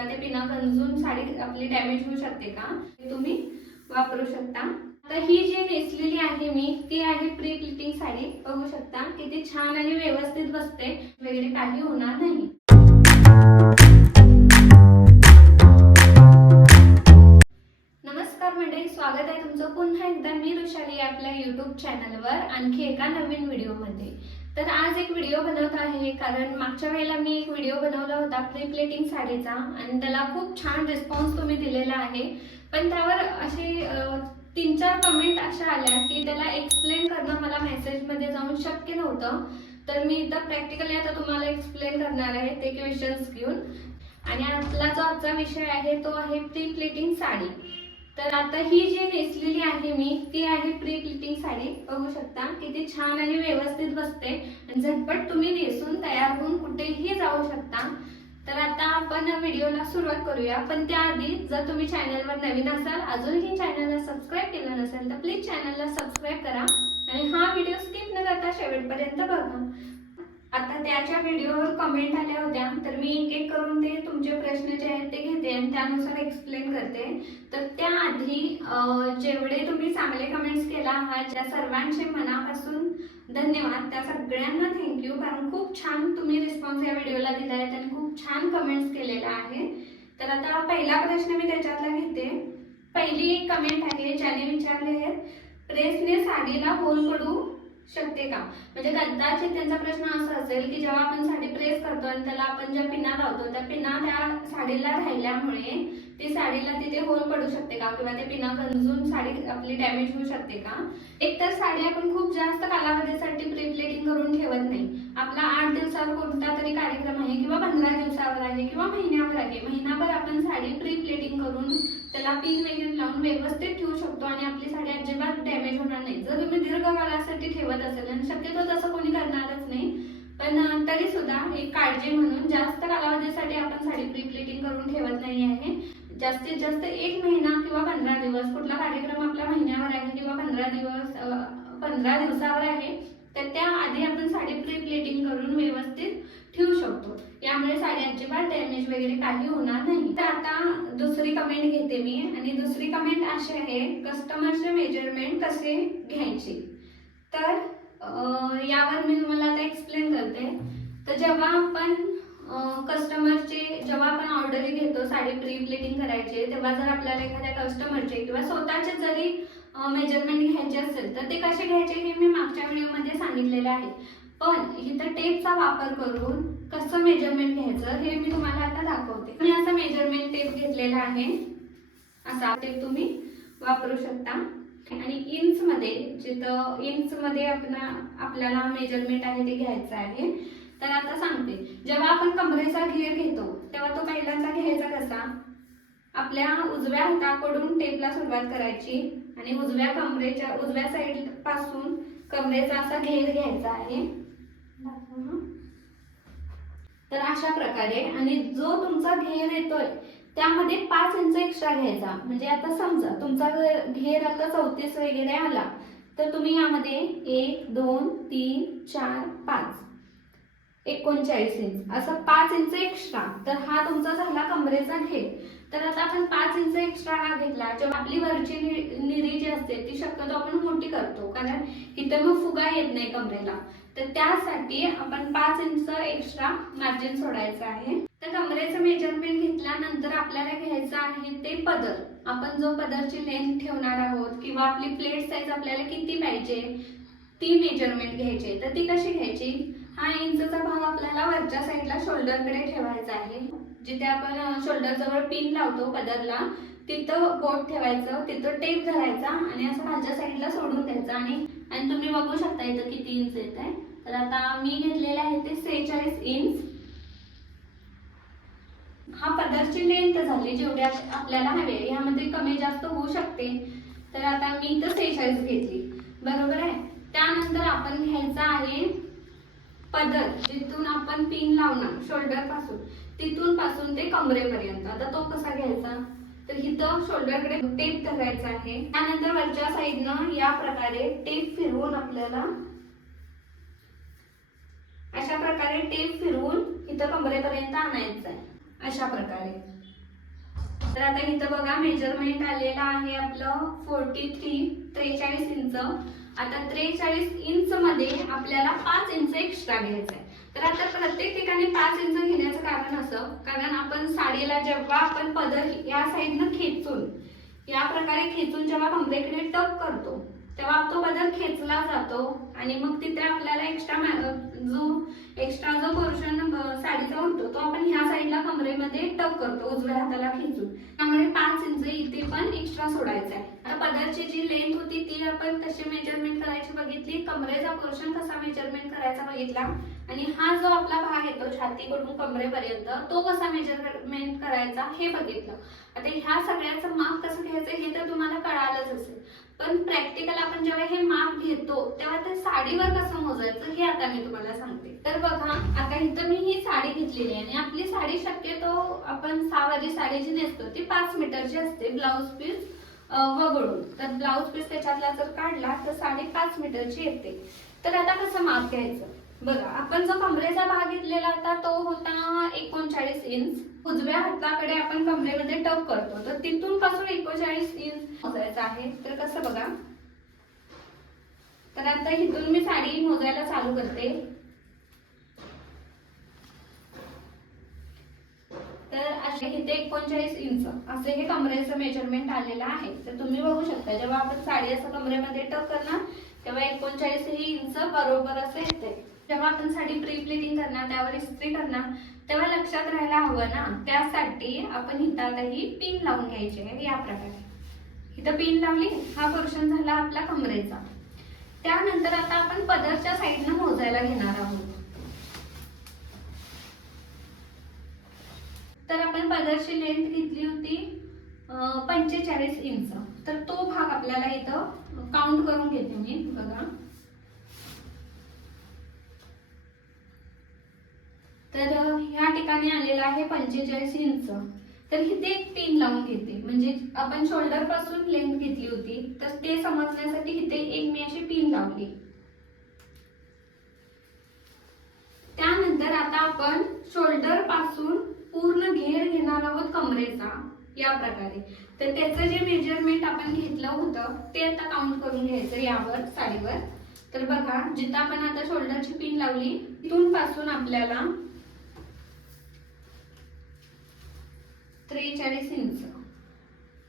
किंवा ते गंजून साडी आपली डॅमेज होऊ शकते का? ते तुम्ही वापरू शकता. आता ही जी नेसलेली आहे मी ती आहे प्री प्लिटिंग साडी. बघू शकता किती छान आणि व्यवस्थित बसते. वगैरे काही होणार नाही. नमस्कार मंडळी स्वागत आहे तुमचं पुन्हा एकदा मी ऋषाली आपल्या युट्यूब चॅनलवर आणखी एका नवीन व्हिडिओमध्ये तर आज एक व्हिडिओ बनवत आहे. कारण मागच्या वेळेला मी एक व्हिडिओ बनवला होता प्री प्लेटिंग साडीचा. आणि त्याला खूप छान रिस्पॉन्स तुम्ही दिलेला आहे. पण त्यावर असे तीन चार कमेंट अशा आल्या की त्याला एक्सप्लेन करणं मला मेसेजमध्ये जाऊन शक्य नव्हतं. तर मी इथं प्रॅक्टिकली आता तुम्हाला एक्सप्लेन करणार आहे ते क्वेश्चन्स घेऊन. आणि आपला जो आजचा विषय आहे तो आहे प्री प्लेटिंग साडी. तर आता ही जी नेसलेली आहे मी ती आहे प्री प्लिटिंग साडी. बघू शकता किती छान आणि व्यवस्थित बसते. आणि झटपट तुम्ही नेसून तयार होऊन कुठेही जाऊ शकता. तर आता आपण व्हिडिओला सुरुवात करूया. पण त्याआधी जर तुम्ही चॅनलवर नवीन असाल अजूनही चॅनलला सबस्क्राईब केलं नसेल तर प्लीज चॅनलला सबस्क्राईब करा. आणि हा व्हिडिओ स्किप न करता शेवटपर्यंत बघा. आता त्याच्या व्हिडिओवर कमेंट आल्या होत्या. तर मी एक एक करून ते तुमचे प्रश्न जे आहेत ते घेते आणि त्यानुसार एक्सप्लेन करते. तर त्याआधी जेवढे तुम्ही चांगले कमेंट्स केला आहात त्या सर्वांचे मनापासून धन्यवाद. त्या सगळ्यांना थँक्यू कारण खूप छान तुम्ही रिस्पॉन्स या व्हिडिओला दिला आहे आणि खूप छान कमेंट्स केलेला आहे. तर आता पहिला प्रश्न मी त्याच्यातला घेते. पहिली एक कमेंट आहे ज्याने विचारले आहेत प्रेसने साडीला होल पडू शकते का? म्हणजे कदाचित त्यांचा प्रश्न असा असेल की जेव्हा आपण साडी प्रेस करतो आणि त्याला आपण ज्या पिना लावतो त्या पिना त्या साडीला राहिल्यामुळे ती साडीला तिथे होल पडू शकते का? किंवा ते पिना गंजून साडी आपली डॅमेज होऊ शकते का? एकतर साडी आपण खूप जास्त कालावधीसाठी प्रिप्लेटिंग करून ठेवत नाही. आपला आठ दिवसावर कोणता तरी कार्यक्रम आहे किंवा पंधरा दिवसावर आहे किंवा महिन्यावर साडी प्री प्लेटिंग साडी करून त्याला पिन वगैरे लावून व्यवस्थित ठेवू शकतो आणि आपली साडी अजिबात डॅमेज होणार नाही. जर तुम्ही दीर्घकाळासाठी ठेवत असेल आणि शक्यतो तसं कोणी करणारच नाही पण तरी सुद्धा एक काळजी म्हणून जास्त कालावधीसाठी आपण साडी प्रिप्लेटिंग करून ठेवत नाही आहे. जास्तीत जास्त एक महिना किंवा पंधरा दिवस कुठला कार्यक्रम आपला महिन्यावर आहे किंवा पंधरा दिवस पंधरा दिवसावर आहे तर त्याआधी आपण साडी प्रिप्लेटिंग करून व्यवस्थित ठेवू शकतो. यामुळे साडी अजिबात डॅमेज वगैरे काही होणार नाही तर आता दुसरी कमेंट घेते मी आणि दुसरी कमेंट अशी आहे कस्टमरचे मेजरमेंट कसे घ्यायचे? तर यावर मी तुम्हाला आता एक्सप्लेन करते. तर जेव्हा आपण कस्टमरचे जेव्हा आपण ऑर्डरी घेतो साडी प्री प्लेटिंग करायचे तेव्हा जर आपल्याला एखाद्या कस्टमरचे किंवा स्वतःचे जरी मेजरमेंट घ्यायचे असेल तर ते कसे घ्यायचे हे मी मागच्या व्हिडिओमध्ये सांगितलेले आहे. पण इथं टेपचा वापर करून कसं मेजरमेंट घ्यायचं हे मी तुम्हाला आता दाखवते. मी असा मेजरमेंट टेप घेतलेला आहे. असा टेप तुम्ही वापरू शकता. आणि इंच मध्ये जिथं इंच मध्ये आपण आपल्याला मेजरमेंट आहे ते घ्यायचं आहे. तर आता सांगते. जेव्हा आपण कमरेचा घेर घेतो तेव्हा तो पहिल्यांदा घ्यायचा कसा? आपल्या उजव्या हाताकडून टेपला सुरुवात करायची आणि उजव्या कमरेच्या उजव्या साईडपासून कमरेचा असा घेर घ्यायचा आहे. तर अशा प्रकारे आणि जो तुमचा घेर येतोय त्यामध्ये पाच इंच एक्स्ट्रा घ्यायचा. म्हणजे आता समजा तुमचा घेर आता चौतीस वगैरे आला तर तुम्ही यामध्ये एक दोन तीन चार पाच. एकोणचाळीस इंच. असं पाच इंच एक्स्ट्रा तर हा तुमचा झाला कमरेचा घेर. तर आता आपण पाच इंच एक्स्ट्रा हा घेतला. जेव्हा आपली वरची निरी जी असते ती शक्यतो आपण मोठी करतो. कारण इथं मग फुगा येत नाही कमरेला. तर त्यासाठी आपण पाच इंच एक्स्ट्रा मार्जिन सोडायचं आहे. तर कमरेचं मेजरमेंट घेतल्यानंतर आपल्याला घ्यायचं आहे ते पदर. आपण जो पदरची लेंथ ठेवणार आहोत किंवा आपली प्लेट साईज आपल्याला किती पाहिजे ती मेजरमेंट घ्यायची. तर ती कशी घ्यायची? हा इंचचा भाग आपल्याला वरच्या साईडला शोल्डरकडे ठेवायचा आहे. जिथे आपण शोल्डर जवळ पिन लावतो पदरला तिथं बोट ठेवायचं तिथं टेप धरायचा आणि असं खालच्या साईडला सोडून द्यायचं. आणि आणि तुम्ही बघू शकता इथं किती इंच येत आहे. तर आता मी घेतलेले आहे ते सेहेचाळीस इंच हा पदरची लेंथ झाली जेवढी आपल्याला हवी आहे. यामध्ये कमी जास्त होऊ शकते. तर आता मी इथं सेहेचाळीस घेतली. बरोबर आहे? त्यानंतर आपण घ्यायचा आहे पदर जिथून आपण पिन लावणार शोल्डरपासून. तिथून पासून ते कमरेपर्यंत. आता तो कसा घ्यायचा? इथं शोल्डरकडे टेप धरायचा आहे. त्यानंतर वरच्या साईडनं या प्रकारे टेप फिरवून आपल्याला अशा प्रकारे टेप फिरवून इथं कमरेपर्यंत आणायचं आहे. अशा प्रकारे. तर आता इथं बघा मेजरमेंट आलेलं आहे आपलं फोर्टी थ्री त्रेचाळीस इंच आता त्रेचाळीस इंच मध्ये आपल्याला पाच इंच एक्स्ट्रा घ्यायचं आहे. तर आता प्रत्येक ठिकाणी पाच इंच घेण्याचं कारण असं कारण आपण साडीला जेव्हा आपण पदर या साईडनं खेचून या प्रकारे खेचून जेव्हा कमरेकडे टक करतो तेव्हा तो बदल खेचला जातो आणि मग तिथे आपल्याला एक्स्ट्रा जो एक्स्ट्रा जो पोर्शन साडीचा उरतो तो आपण ह्या साईडला कमरेमध्ये टक करतो उजव्या हाताला खेचून. त्यामुळे पाच इंच इथे पण एक्स्ट्रा सोडायचा आहे. आता पदरची जी लेंथ होती ती आपण कशी मेजरमेंट करायची बघितली? कमरेचा पोर्शन कसा मेजरमेंट करायचा बघितला? आणि हा जो आपला भाग येतो छातीकडून कमरेपर्यंत तो कसा मेजरमेंट करायचा हे बघितलं. आता ह्या सगळ्याचं माप कसं घ्यायचं हे तर तुम्हाला कळालंच असेल. पण प्रॅक्टिकल आपण जेव्हा हे माप घेतो तेव्हा ते साडीवर कसं मोजायचं हे आता मी तुम्हाला सांगते. तर बघा आता इथं मी ही साडी घेतलेली आहे आणि आपली साडी शक्यतो आपण सहावारी साडी जी नेसतो. ती पाच मीटरची असते ब्लाऊज पीस वगळून. तर ब्लाऊज पीस त्याच्यातला जर काढला तर साडी पाच मीटरची येते. तर आता कसं माप घ्यायचं? बघा आपण जो कमरेचा भाग घेतलेला होता तो होता एकोणचाळीस इंच. उजव्या हाताकडे आपण कमरेमध्ये टप करतो. तर तिथून पासून एकोणचाळीस इंच मोजायचा आहे. तर कसं बघा? तर आता इथून मी साडी मोजायला चालू करते. तर असे इथे एकोणचाळीस इंच. असे हे कमरेचं मेजरमेंट आलेलं आहे. तर तुम्ही बघू शकता जेव्हा आपण साडी असं कमरेमध्ये टक करणार तेव्हा एकोणचाळीस ही इंच बरोबर असे येते. जेव्हा आपण साडी प्री प्लेटिंग करणार त्यावर इस्त्री करणार तेव्हा लक्षात राहायला हवं ना? त्यासाठी आपण हितातही पिन लावून घ्यायचे या प्रकारे. इथं पिन लावली हा पोर्शन झाला आपला कमरेचा. त्यानंतर आता आपण पदरच्या साईडनं मोजायला घेणार आहोत. तर आपण पदरची लेंथ घेतली होती पंचेचाळीस इंच. तर तो भाग आपल्याला इथं काउंट करून घेते मी बघा. तर ह्या ठिकाणी आलेला आहे पंचेचाळीस इंच. तर इथे एक पिन लावून घेते. म्हणजे आपण शोल्डरपासून लेंथ घेतली होती. तर ते समजण्यासाठी इथे एक मी अशी पिन लावली. त्यानंतर आता आपण शोल्डरपासून पूर्ण घेर घेणार आहोत कमरेचा या प्रकारे. तर त्याचं जे मेजरमेंट आपण घेतलं होतं ते आता काउंट करून घ्यायचं यावर साडीवर. तर बघा जिथं आपण आता शोल्डरची पिन लावली तिथून पासून आपल्याला त्रेचाळीस इंच.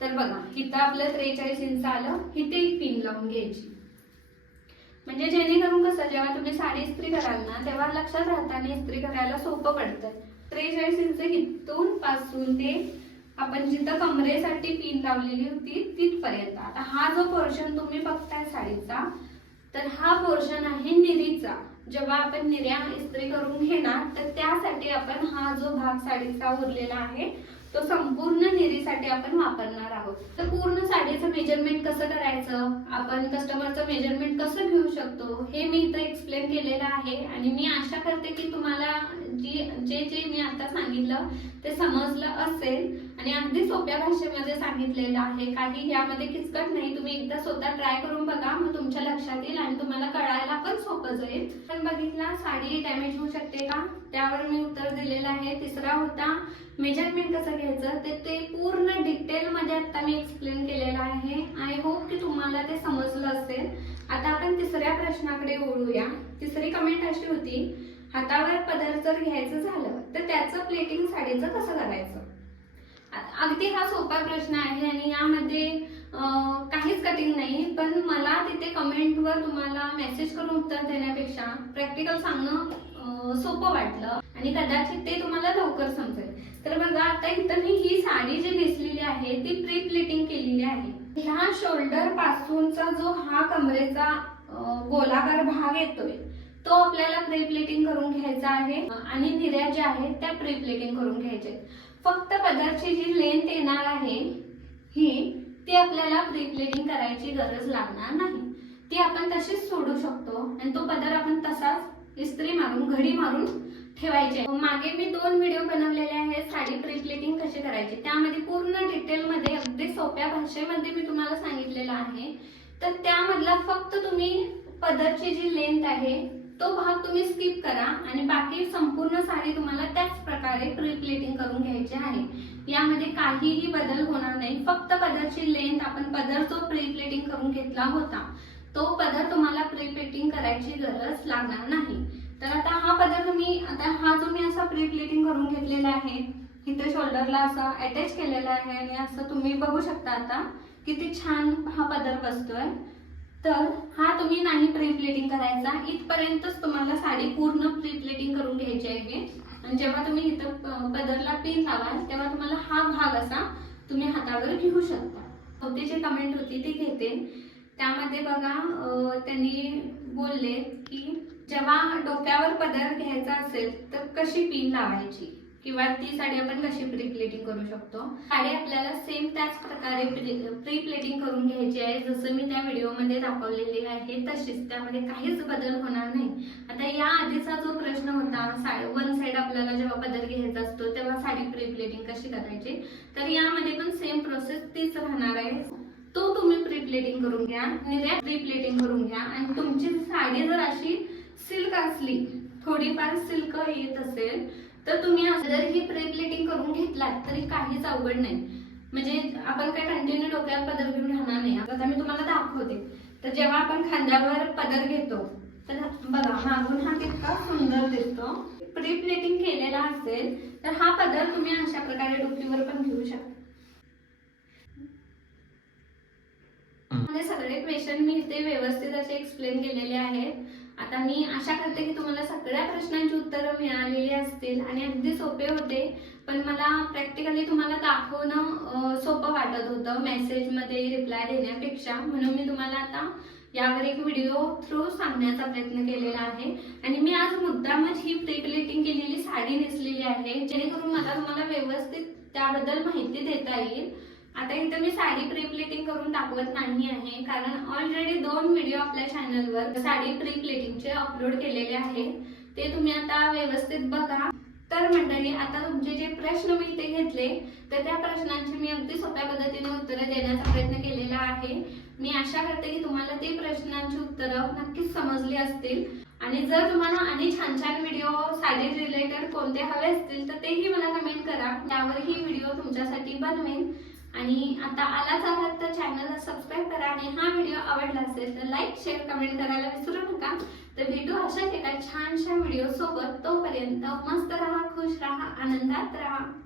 तर बघा इथं आपलं त्रेचाळीस इंच आलं इथे एक पिन लावून घ्यायची. म्हणजे जेणेकरून कसं जेव्हा तुम्ही साडी इस्त्री कराल ना तेव्हा लक्षात राहताना इस्त्री करायला सोपं पडतं. त्रेचाळीस इंच इथून पासून ते आपण जिथं कमरेसाठी पिन लावलेली होती तिथपर्यंत. आता हा जो पोर्शन तुम्ही बघताय साडीचा तर हा पोर्शन आहे निरीचा. जेव्हा आपण निर्या इस्त्री करून घेणार तर त्यासाठी आपण हा जो भाग साडीचा उरलेला आहे तो संपूर्ण निरीसाठी आपण वापरणार आहोत. तर पूर्ण साडीचं मेजरमेंट कसं करायचं? आपण कस्टमरचं मेजरमेंट कसं घेऊ शकतो? हे मी इथं एक्सप्लेन केलेलं आहे. आणि मी आशा करते की तुम्हाला जी जे जे मी आता सांगितलं ते समजलं असेल. आणि अगदी सोप्या भाषेमध्ये सांगितलेलं आहे. काही यामध्ये किचकट नाही. तुम्ही एकदा स्वतः ट्राय करून बघा. मग तुमच्या लक्षात येईल आणि तुम्हाला कळायला पण सोपं जाईल. पण बघितला साडी डॅमेज होऊ शकते का? त्यावर मी उत्तर दिलेलं आहे. तिसरा होता मेजरमेंट कसं घ्यायचं? ते ते पूर्ण डिटेलमध्ये आता मी एक्सप्लेन केलेलं आहे. आय होप की तुम्हाला ते समजलं असेल. आता आपण तिसऱ्या प्रश्नाकडे ओढूया तिसरी कमेंट अशी होती हातावर पदर जर घ्यायचं झालं तर त्याचं प्लेटिंग साडीचं कसं करायचं? अगदी हा सोपा प्रश्न आहे आणि यामध्ये काहीच कठीण नाही पण मला तिथे कमेंटवर तुम्हाला मेसेज करून उत्तर देण्यापेक्षा प्रॅक्टिकल सांगणं सोपं वाटलं. आणि कदाचित ते तुम्हाला लवकर समजेल. तर बघा आता इथं मी ही साडी जी नेसलेली आहे ती प्री प्लेटिंग केलेली आहे. ह्या शोल्डर पासूनचा जो हा कमरेचा गोलाकार भाग येतोय तो आपल्याला प्री प्लेटिंग करून घ्यायचा आहे. आणि निर्या ज्या आहेत त्या प्री प्लेटिंग करून घ्यायच्या फक्त पदरची जी लेंथ येणार आहे ही ती आपल्याला प्री प्लेटिंग करायची गरज लागणार नाही. ती आपण तशीच सोडू शकतो. आणि तो पदर आपण तसाच इस्त्री मारून घडी मारून ठेवायचे. मागे मी दोन व्हिडिओ बनवलेले आहेत. साडी प्री कसे कशी त्यामध्ये पूर्ण डिटेलमध्ये अगदी सोप्या भाषेमध्ये मी तुम्हाला सांगितलेलं आहे. तर त्यामधला फक्त तुम्ही पदरची जी लेंथ आहे तो भाग तुम्ही स्किप करा आणि बाकी संपूर्ण साडी तुम्हाला त्याच प्रकारे प्री प्लेटिंग करून घ्यायची आहे. यामध्ये काहीही बदल होणार नाही. फक्त पदरची लेंथ आपण पदर जो प्री प्लेटिंग करून घेतला होता तो पदर तुम्हाला प्री प्लेटिंग करायची गरज लागणार नाही. तर आता हा पदर तुम्ही आता हा जो मी असा प्री प्लेटिंग करून घेतलेला आहे इथे शोल्डरला असा अटॅच केलेला आहे आणि असं तुम्ही बघू शकता आता किती छान हा पदर बसतोय. तर हा तुम्ही नाही प्री प्लेटिंग करायचा. इथपर्यंतच तुम्हाला साडी पूर्ण प्री प्लेटिंग करून घ्यायची आहे. आणि जेव्हा तुम्ही इथं पदरला पिन लावाल तेव्हा तुम्हाला हा भाग असा तुम्ही हातावर घेऊ शकता. होती जी कमेंट होती ती घेते. त्यामध्ये बघा त्यांनी बोलले की जेव्हा डोक्यावर पदर घ्यायचा असेल तर कशी पिन लावायची? किंवा ती साडी आपण कशी प्री प्लेटिंग करू शकतो? साडी आपल्याला सेम त्याच प्रकारे प्री प्लेटिंग करून घ्यायची आहे. जसं मी त्या व्हिडिओमध्ये दाखवलेली आहे तशीच त्यामध्ये काहीच बदल होणार नाही. आता या आधीचा जो प्रश्न होता साडी वन साइड आपल्याला जेव्हा पदर घ्यायचा असतो तेव्हा साडी प्री प्लेटिंग कशी करायची? तर यामध्ये पण सेम प्रोसेस तीच राहणार आहे. तो तुम्ही प्री प्लेटिंग करून घ्या निर्या प्री प्लेटिंग करून घ्या. आणि तुमची साडी जर अशी सिल्क असली थोडीफार सिल्क येत असेल तर तुम्ही जर ही प्री प्लेटिंग करून घेतलात तरी काहीच अवघड नाही. म्हणजे आपण काय कंटिन्यू डोक्यावर पदर घेऊन राहणार नाही. आता मी तुम्हाला दाखवते. तर जेव्हा आपण खांद्यावर पदर घेतो तर बघा मागून हा तितका सुंदर दिसतो. प्री प्लेटिंग केलेला असेल तर हा पदर तुम्ही अशा प्रकारे डोकीवर पण घेऊ शकता मला सगळे क्वेश्चन मी इथे व्यवस्थित असे एक्सप्लेन केलेले आहेत. आता मी आशा करते की तुम्हाला सगळ्या प्रश्नांची उत्तरं मिळालेली असतील आणि अगदी सोपे होते पण मला प्रॅक्टिकली तुम्हाला दाखवणं सोपं वाटत होतं मेसेजमध्ये रिप्लाय देण्यापेक्षा. म्हणून मी तुम्हाला आता यावर एक व्हिडिओ थ्रू सांगण्याचा प्रयत्न केलेला आहे. आणि मी आज मुद्दामच ही प्री प्लेटिंग केलेली साडी नेसलेली आहे जेणेकरून मला तुम्हाला व्यवस्थित त्याबद्दल माहिती देता येईल. आता इथं मी साडी प्री प्लेटिंग करून दाखवत नाही आहे कारण ऑलरेडी दोन व्हिडिओ आपल्या चॅनलवर साडी प्री प्लेटिंगचे अपलोड केलेले आहेत. ते तुम्ही आता व्यवस्थित बघा. तर मंडळी आता तुमचे जे प्रश्न मी इथे घेतले तर त्या प्रश्नांची मी अगदी सोप्या पद्धतीने उत्तरं देण्याचा प्रयत्न केलेला आहे. मी आशा करते की तुम्हाला ते प्रश्नांची उत्तरं नक्कीच समजली असतील. आणि जर तुम्हाला आणि छान छान व्हिडिओ साडी रिलेटेड कोणते हवे असतील तर तेही मला कमेंट करा. यावरही व्हिडिओ तुमच्यासाठी बनवेन. आणि आता आलाच आहात तर चॅनलला सबस्क्राईब करा आणि हा व्हिडिओ आवडला असेल तर लाईक शेअर कमेंट करायला विसरू नका. तर भेटू अशाच एका छानशा व्हिडिओ सोबत. तोपर्यंत मस्त राहा खुश राहा आनंदात राहा.